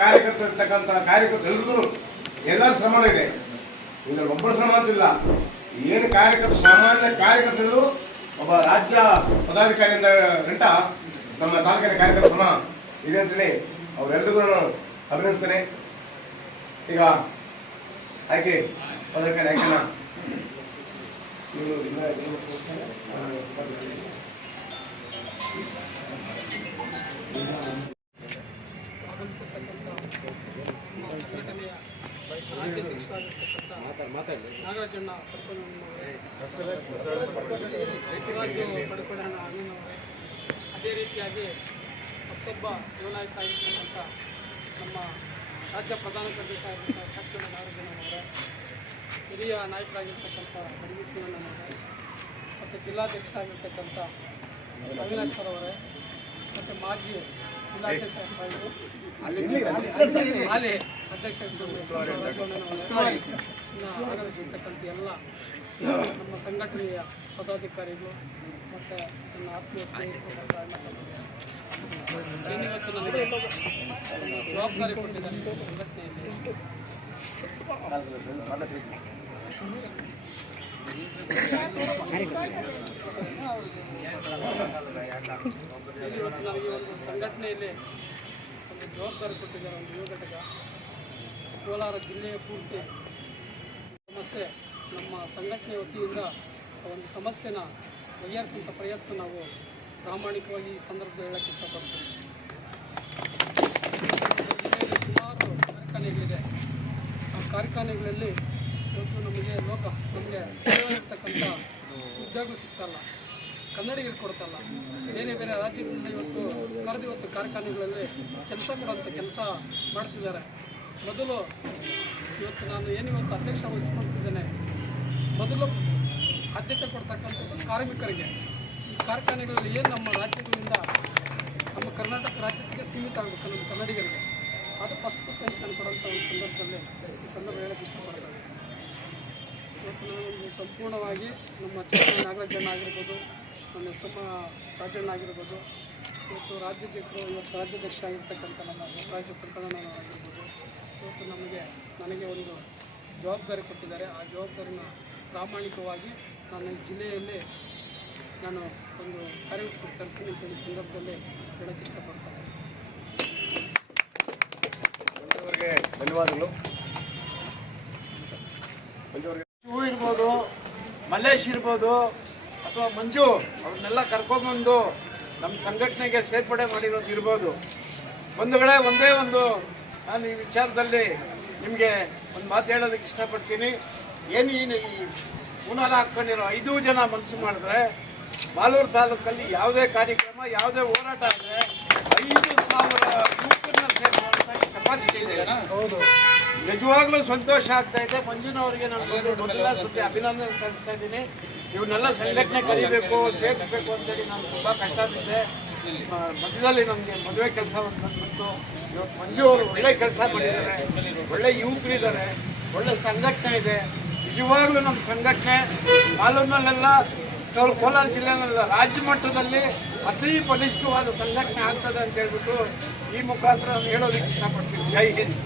ಕಾರ್ಯಕರ್ತರು ಇರ್ತಕ್ಕಂಥ ಕಾರ್ಯಕರ್ತರು ಎಲ್ರಿಗೂ ಎಲ್ಲರ ಶ್ರಮನೂ ಇದೆ. ಇಲ್ಲ ಒಬ್ಬರು ಶ್ರಮ ಅಂತಿಲ್ಲ. ಏನು ಕಾರ್ಯಕರ್ತರು ಸಾಮಾನ್ಯ ಕಾರ್ಯಕರ್ತರು ಒಬ್ಬ ರಾಜ್ಯ ಪದಾಧಿಕಾರಿಯಿಂದ ಗಂಟ ನಮ್ಮ ತಾಲೂಕಿನ ಕಾರ್ಯಕರ್ತರ ಶ್ರಮ ಇದೆ ಅಂತೇಳಿ ಅವರೆಲ್ಲರಿಗೂ ನಾನು ಅಭಿನಂದಿಸ್ತೇನೆ. ಈಗ ಆಯ್ಕೆ ಪದಾಧಿಕಾರಿ ಆಯ್ಕೆನ ನಾಗರಾಜಣ್ಣ ಶಿವಾಜಿ ಅಣ್ಣನವರೇ ಅದೇ ರೀತಿಯಾಗಿ ಮತ್ತೊಬ್ಬ ಯುವನಾಯಕ ಆಗಿರ್ತಕ್ಕಂಥ ನಮ್ಮ ರಾಜ್ಯ ಪ್ರಧಾನ ಕಾರ್ಯದರ್ಶಿ ಆಗಿರ್ತಕ್ಕಂಥ ಚಕ್ಕಣ್ಣ ಅವರ ಹಿರಿಯ ನಾಯಕರಾಗಿರ್ತಕ್ಕಂಥ ಅಡಗಿ ಶಿವಣ್ಣನವರೇ ಮತ್ತು ಜಿಲ್ಲಾಧ್ಯಕ್ಷ ಆಗಿರ್ತಕ್ಕಂಥ ಅವಿನಾಶ್ ಸರ್ ಅವರೇ, ಮತ್ತು ಮಾಜಿ ಜಿಲ್ಲಾಧ್ಯಕ್ಷ ಹಾಲಿ ಆಗಮಿಸಿರ್ತಕ್ಕಂಥ ಎಲ್ಲ ನಮ್ಮ ಸಂಘಟನೆಯ ಪದಾಧಿಕಾರಿಗಳು ಮತ್ತು ನನ್ನ ಆತ್ಮೀಯ ಸ್ನೇಹಿತರು ಇವತ್ತು ಜವಾಬ್ದಾರಿ ಕೊಟ್ಟಿದ್ದಾರೆ ಸಂಘಟನೆಯಲ್ಲಿ ಇವತ್ತು ಒಂದು ಸಂಘಟನೆಯಲ್ಲಿ ಒಂದು ಜವಾಬ್ದಾರಿ ಕೊಟ್ಟಿದ್ದಾರೆ ಒಂದು ಯುವ ಘಟಕ ಕೋಲಾರ ಜಿಲ್ಲೆಯ ಪೂರ್ತಿ ಸಮಸ್ಯೆ ನಮ್ಮ ಸಂಘಟನೆ ವತಿಯಿಂದ ಒಂದು ಸಮಸ್ಯೆನ ಬಗೆಹರಿಸುವಂಥ ಪ್ರಯತ್ನ ನಾವು ಪ್ರಾಮಾಣಿಕವಾಗಿ ಈ ಸಂದರ್ಭದಲ್ಲಿ ಹೇಳಕ್ಕೆ ಇಷ್ಟಪಡ್ತೀವಿ. ಜಿಲ್ಲೆಯಲ್ಲಿ ಸುಮಾರು ಕಾರ್ಖಾನೆಗಳಿದೆ. ಆ ಕಾರ್ಖಾನೆಗಳಲ್ಲಿ ಇವತ್ತು ನಮಗೆ ಲೋಕ, ನಮಗೆ ಇರ್ತಕ್ಕಂಥ ಉದ್ಯೋಗ ಸಿಗ್ತಲ್ಲ. ಕನ್ನಡಿಗರು ಕೊಡ್ತಲ್ಲ. ಬೇರೆ ಬೇರೆ ರಾಜ್ಯಗಳಿಂದ ಇವತ್ತು ಕರೆದು ಇವತ್ತು ಕಾರ್ಖಾನೆಗಳಲ್ಲಿ ಕೆಲಸ ಕೊಡುವಂಥ ಕೆಲಸ ಮಾಡ್ತಿದ್ದಾರೆ. ಮೊದಲು ಇವತ್ತು ನಾನು ಏನಿವತ್ತು ಅಧ್ಯಕ್ಷ ವಹಿಸ್ಕೊಳ್ತಿದ್ದೇನೆ ಮೊದಲು ಆದ್ಯತೆ ಕೊಡ್ತಕ್ಕಂಥದ್ದು ಕಾರ್ಮಿಕರಿಗೆ. ಈ ಕಾರ್ಖಾನೆಗಳಲ್ಲಿ ಏನು ನಮ್ಮ ರಾಜ್ಯಗಳಿಂದ, ನಮ್ಮ ಕರ್ನಾಟಕ ರಾಜ್ಯಕ್ಕೆ ಸೀಮಿತ ಆಗಬೇಕು ನಮ್ಮ ಕನ್ನಡಿಗರಿಗೆ. ಅದು ಫಸ್ಟ್ ಪ್ರಿಫರೆನ್ಸ್ ನಾನು ಕೊಡೋಂಥ ಒಂದು ಸಂದರ್ಭದಲ್ಲಿ ಈ ಸಂದರ್ಭ ಹೇಳೋಕ್ಕೆ ಇಷ್ಟಪಡ್ತೇನೆ. ಇವತ್ತು ನಾನೊಂದು ಸಂಪೂರ್ಣವಾಗಿ ನಮ್ಮ ಚಂದ್ರ ನಾಗರಾಜಣ್ಣ ನಮ್ಮ ಎಸ್ ಎಂ ರಾಜಣ್ಣ ಆಗಿರ್ಬೋದು ಇವತ್ತು ರಾಜ್ಯಾಧ್ಯಕ್ಷರು ಇವತ್ತು ರಾಜ್ಯಾಧ್ಯಕ್ಷ ಆಗಿರ್ತಕ್ಕಂಥ ನಮ್ಮ ರಾಜ್ಯ ಪ್ರಕರಣನ ಆಗಿರ್ಬೋದು ಇವತ್ತು ನಮಗೆ ನನಗೆ ಒಂದು ಜವಾಬ್ದಾರಿ ಕೊಟ್ಟಿದ್ದಾರೆ. ಆ ಜವಾಬ್ದಾರಿನ ಪ್ರಾಮಾಣಿಕವಾಗಿ ನಾನು ಜಿಲ್ಲೆಯಲ್ಲಿ ನಾನು ಒಂದು ಕಾರ್ಯಕ್ರಮ ತರ್ತೀನಿ ಅಂತ ಈ ಸಂದರ್ಭದಲ್ಲಿ ಹೇಳಕ್ಕೆ ಇಷ್ಟಪಡ್ತೇನೆ ಧನ್ಯವಾದಗಳು. ಇರ್ಬೋದು ಮಲ್ಲೇಶ್ ಇರ್ಬೋದು ಅಥವಾ ಮಂಜು ಅವ್ರನ್ನೆಲ್ಲ ಕರ್ಕೊಂಬಂದು ನಮ್ಮ ಸಂಘಟನೆಗೆ ಸೇರ್ಪಡೆ ಮಾಡಿರೋದು ಇರ್ಬೋದು. ಒಂದು ಕಡೆ ಒಂದೇ ಒಂದು ನಾನು ಈ ವಿಚಾರದಲ್ಲಿ ನಿಮಗೆ ಒಂದು ಮಾತು ಹೇಳೋದಕ್ಕೆ ಇಷ್ಟಪಡ್ತೀನಿ. ಏನು ಈ ಪುನರ್ ಹುನಾರ ಹಾಕ್ಕೊಂಡಿರೋ ಐದು ಜನ ಮನಸ್ಸು ಮಾಡಿದ್ರೆ ಬಾಲೂರು ತಾಲೂಕಲ್ಲಿ ಯಾವುದೇ ಕಾರ್ಯಕ್ರಮ ಯಾವುದೇ ಹೋರಾಟ ಆದರೆ ಐದು ಸಾವಿರ ಯುವಕರನ್ನ ಸೇರ್ ಕೆಪಾಸಿಟಿ ಇದೆ. ಹೌದು. ನಿಜವಾಗ್ಲೂ ಸಂತೋಷ ಆಗ್ತಾ ಇದೆ. ಮಂಜುನವರಿಗೆ ನಾನು ಮೊದಲ ಸುದ್ದಿ ಅಭಿನಂದನೆ ಸಲ್ಲಿಸ್ತಾ ಇದ್ದೀನಿ. ಇವನ್ನೆಲ್ಲ ಸಂಘಟನೆ ಕಲಿಬೇಕು, ಸೇರಿಸ್ಬೇಕು ಅಂತೇಳಿ ನಾನು ತುಂಬ ಕಷ್ಟ ಬಿದ್ದೆ ಮಧ್ಯದಲ್ಲಿ ನಮಗೆ ಮದುವೆ ಕೆಲಸ ಬಂದ್ಬಿಟ್ಟು ಇವತ್ತು ಮಂಜು ಅವರು ಒಳ್ಳೆ ಕೆಲಸ ಮಾಡಿದ್ದಾರೆ. ಒಳ್ಳೆ ಯುವಕರಿದ್ದಾರೆ. ಒಳ್ಳೆ ಸಂಘಟನೆ ಇದೆ. ನಿಜವಾಗ್ಲೂ ನಮ್ಮ ಸಂಘಟನೆ ಮಾಲೂರಿನಲ್ಲೆಲ್ಲ ಕೋಲಾರ ಜಿಲ್ಲೆನಲ್ಲ ರಾಜ್ಯ ಮಟ್ಟದಲ್ಲಿ ಅತಿ ಬಲಿಷ್ಠವಾದ ಸಂಘಟನೆ ಆಗ್ತದೆ ಅಂತ ಹೇಳ್ಬಿಟ್ಟು ಈ ಮುಖಾಂತರ ನಾನು ಹೇಳೋದಕ್ಕೆ ಇಷ್ಟಪಡ್ತೀನಿ. ಜೈ ಹಿಂದ್.